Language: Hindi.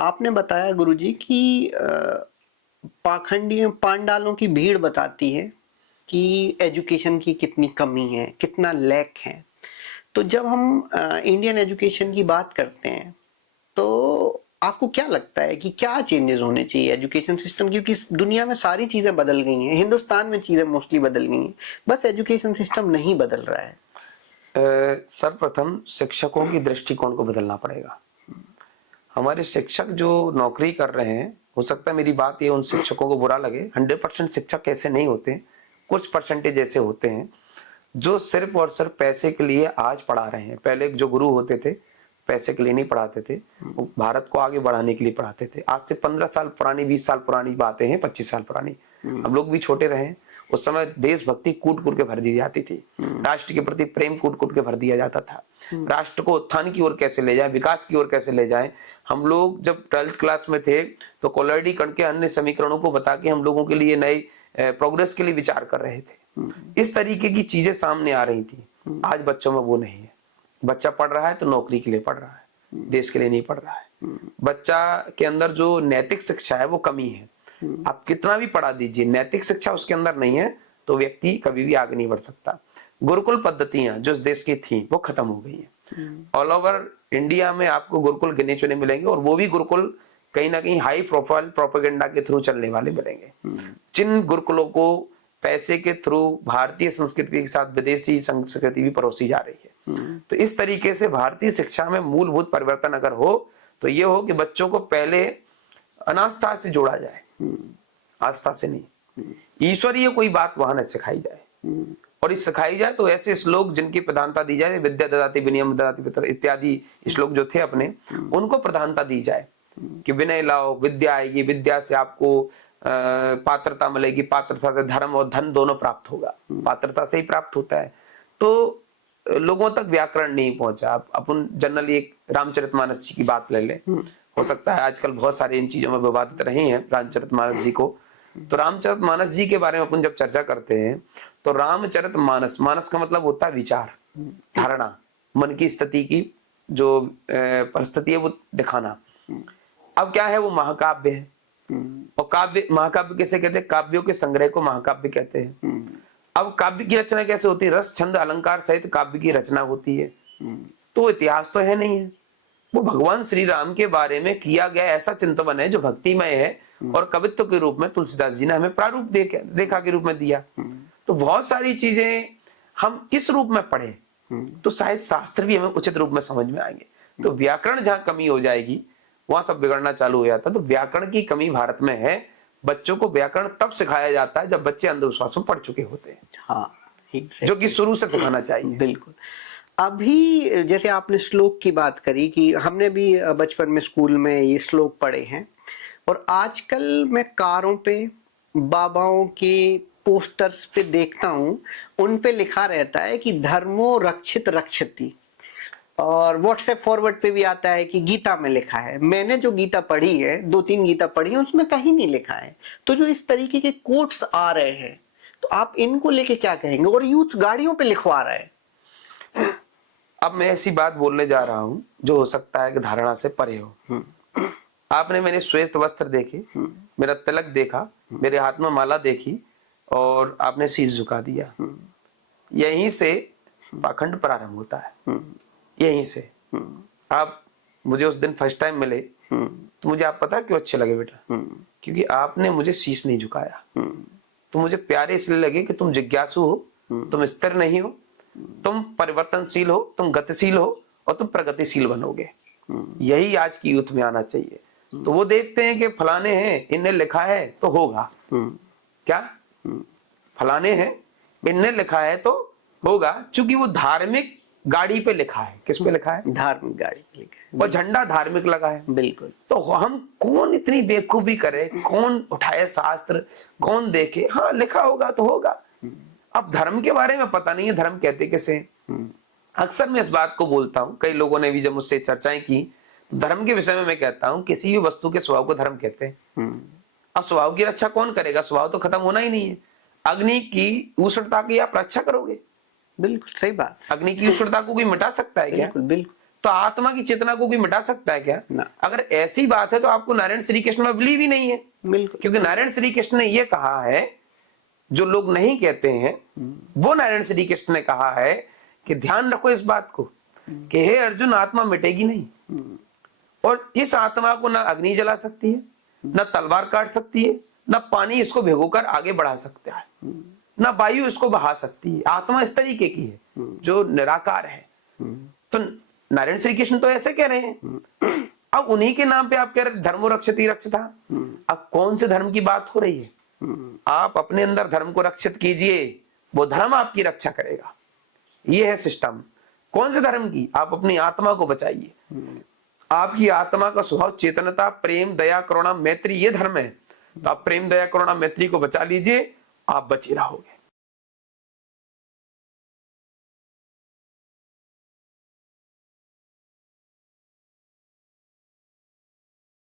आपने बताया गुरुजी कि पाखंडी पांडालों की भीड़ बताती है कि एजुकेशन की कितनी कमी है, कितना लैक है। तो जब हम इंडियन एजुकेशन की बात करते हैं, तो आपको क्या लगता है कि क्या चेंजेस होने चाहिए एजुकेशन सिस्टम? क्योंकि दुनिया में सारी चीजें बदल गई हैं, हिंदुस्तान में चीजें मोस्टली बदल गई हैं, बस एजुकेशन सिस्टम नहीं बदल रहा है। सर्वप्रथम शिक्षकों की दृष्टिकोण को बदलना पड़ेगा। हमारे शिक्षक जो नौकरी कर रहे हैं, हो सकता है मेरी बात ये उन शिक्षकों को बुरा लगे, 100% शिक्षक ऐसे नहीं होते, कुछ परसेंटेज ऐसे होते हैं जो सिर्फ और सिर्फ पैसे के लिए आज पढ़ा रहे हैं। पहले जो गुरु होते थे पैसे के लिए नहीं पढ़ाते थे, वो भारत को आगे बढ़ाने के लिए पढ़ाते थे। आज से 15 साल पुरानी, 20 साल पुरानी बातें हैं, 25 साल पुरानी। हम लोग भी छोटे रहे, उस समय देशभक्ति कूट कूट के भर दी जाती थी, राष्ट्र के प्रति प्रेम कूट कूट के भर दिया जाता था। राष्ट्र को उत्थान की ओर कैसे ले जाए, विकास की ओर कैसे ले जाए। हम लोग जब 12th क्लास में थे तो कोलॉइडी कण के अन्य समीकरणों को बता के हम लोगों के लिए नए प्रोग्रेस के लिए विचार कर रहे थे। इस तरीके की चीजें सामने आ रही थी। आज बच्चों में वो नहीं है। बच्चा पढ़ रहा है तो नौकरी के लिए पढ़ रहा है, देश के लिए नहीं पढ़ रहा है। बच्चा के अंदर जो नैतिक शिक्षा है वो कमी है। आप कितना भी पढ़ा दीजिए, नैतिक शिक्षा उसके अंदर नहीं है तो व्यक्ति कभी भी आगे नहीं बढ़ सकता। गुरुकुल पद्धतियां जो इस देश की थी वो खत्म हो गई हैं। ऑल ओवर इंडिया में आपको गुरुकुल गिने चुने मिलेंगे, और वो भी गुरुकुल कहीं ना कहीं हाई प्रोफाइल प्रोपेगेंडा के थ्रू चलने वाले मिलेंगे। जिन गुरुकुलों को पैसे के थ्रू भारतीय संस्कृति के साथ विदेशी संस्कृति भी परोसी जा रही है। तो इस तरीके से भारतीय शिक्षा में मूलभूत परिवर्तन अगर हो तो ये हो कि बच्चों को पहले अनास्था से जोड़ा जाए, आस्था से नहीं। ईश्वरीय कोई बात वहां न सिखाई जाए, और इस सिखाई जाए तो ऐसे श्लोक जिनकी प्रधानता दी जाए, विद्या ददाति विनयम ददाति पितर इत्यादि श्लोक जो थे अपने, उनको प्रधानता दी जाए कि विनय लाओ, विद्या आएगी, विद्या से आपको पात्रता मिलेगी, पात्रता से धर्म और धन दोनों प्राप्त होगा, पात्रता से ही प्राप्त होता है। तो लोगों तक व्याकरण नहीं पहुंचा। अपन जनरली एक रामचरितमानस जी की बात ले ले, हो सकता है आजकल बहुत सारे इन चीजों में विवादित रहे हैं रामचरितमानस जी को। तो रामचरितमानस जी के बारे में अपन जब चर्चा करते हैं तो रामचरितमानस, मानस का मतलब होता है विचार, धारणा, मन की स्थिति की जो परिस्थिति है वो दिखाना। अब क्या है, वो महाकाव्य है। और काव्य, महाकाव्य कैसे कहते हैं? काव्यों के संग्रह को महाकाव्य कहते हैं। अब काव्य की रचना कैसे होती है? रस छंद अलंकार सहित काव्य की रचना होती है। तो इतिहास तो है नहीं है, वो भगवान श्री राम के बारे में किया गया ऐसा चिंतन है जो भक्तिमय है, और कवित्व के रूप में तुलसीदास जी ने हमें प्रारूप रेखा के रूप में दिया। तो बहुत सारी चीजें हम इस रूप में पढ़े तो शायद शास्त्र भी हमें उचित रूप में समझ में आएंगे। तो व्याकरण जहां कमी हो जाएगी वहां सब बिगड़ना चालू हो जाता है। तो व्याकरण की कमी भारत में है। बच्चों को व्याकरण तब सिखाया जाता है जब बच्चे अंधविश्वास में पढ़ चुके होते हैं। हाँ, जो कि शुरू से सिखाना चाहिए। बिल्कुल। अभी जैसे आपने श्लोक की बात करी कि हमने भी बचपन में स्कूल में ये श्लोक पढ़े हैं, और आजकल मैं कारों पे बाबाओं के पोस्टर्स पे देखता हूं, उन पे लिखा रहता है कि धर्मो रक्षित रक्षति, और व्हाट्सएप फॉरवर्ड पे भी आता है कि गीता में लिखा है। मैंने जो गीता पढ़ी है, 2-3 गीता पढ़ी है, उसमें कहीं नहीं लिखा है। तो जो इस तरीके के कोट्स आ रहे हैं, तो आप इनको लेके क्या कहेंगे? और यूथ गाड़ियों पे लिखवा रहा है। अब मैं ऐसी बात बोलने जा रहा हूं जो हो सकता है कि धारणा से परे हो। आपने मैंने श्वेत वस्त्र देखे, मेरा तिलक देखा, मेरे हाथ में माला देखी, और आपने शीश झुका दिया। यहीं से पाखंड प्रारंभ होता है। यहीं से आप मुझे उस दिन फर्स्ट टाइम मिले तो मुझे आप पता क्यों अच्छे लगे बेटा? क्योंकि आपने मुझे शीश नहीं झुकाया। तो मुझे प्यारे इसलिए लगे कि तुम जिज्ञासु हो, तुम स्थिर नहीं हो, तुम परिवर्तनशील हो, तुम गतिशील हो, और तुम प्रगतिशील बनोगे। यही आज की यूथ में आना चाहिए। तो वो देखते हैं कि फलाने हैं, इनने लिखा है तो होगा। क्या फलाने हैं, इनने लिखा है तो होगा, क्योंकि वो धार्मिक गाड़ी पे लिखा है। किस पे लिखा है? धार्मिक गाड़ी पे लिखा है, और झंडा धार्मिक लगा है। बिल्कुल। तो हम कौन इतनी बेवकूफी करे, कौन उठाए शास्त्र, कौन देखे? हाँ, लिखा होगा तो होगा। अब धर्म के बारे में पता नहीं है धर्म कहते किसे। अक्सर मैं इस बात को बोलता हूं, कई लोगों ने भी जब मुझसे चर्चाएं की, धर्म के विषय में मैं कहता हूं किसी भी वस्तु के स्वभाव को धर्म कहते हैं। अब स्वभाव की रक्षा कौन करेगा? स्वभाव तो खत्म होना ही नहीं है। अग्नि की उष्णता की आप रक्षा करोगे? बिल्कुल सही बात। अग्नि की उष्णता को कोई मिटा सकता है क्या? बिल्कुल बिल्कुल। तो आत्मा की चेतना को कोई मिटा सकता है क्या? ना। अगर ऐसी बात है तो आपको नारायण श्री कृष्ण में बिलीव ही नहीं है। बिल्कुल। क्योंकि नारायण श्री कृष्ण ने यह कहा है, जो लोग नहीं कहते हैं, वो नारायण श्री कृष्ण ने कहा है कि ध्यान रखो इस बात को कि हे अर्जुन, आत्मा मिटेगी नहीं, और इस आत्मा को ना अग्नि जला सकती है, ना तलवार काट सकती है, ना पानी इसको भिगोकर आगे बढ़ा सकता है, ना वायु इसको बहा सकती है। आत्मा इस तरीके की है जो निराकार है। तो नारायण श्री कृष्ण तो ऐसे कह रहे हैं। अब उन्हीं के नाम पे आप कह रहे धर्मो रक्षति रक्षता। अब कौन से धर्म की बात हो रही है? आप अपने अंदर धर्म को रक्षित कीजिए, वो धर्म आपकी रक्षा करेगा। ये है सिस्टम। कौन से धर्म की? आप अपनी आत्मा को बचाइए। आपकी आत्मा का स्वभाव चेतनता, प्रेम, दया, करुणा, मैत्री, ये धर्म है। तो आप प्रेम, दया, करुणा, मैत्री को बचा लीजिए, आप बचे रहोगे।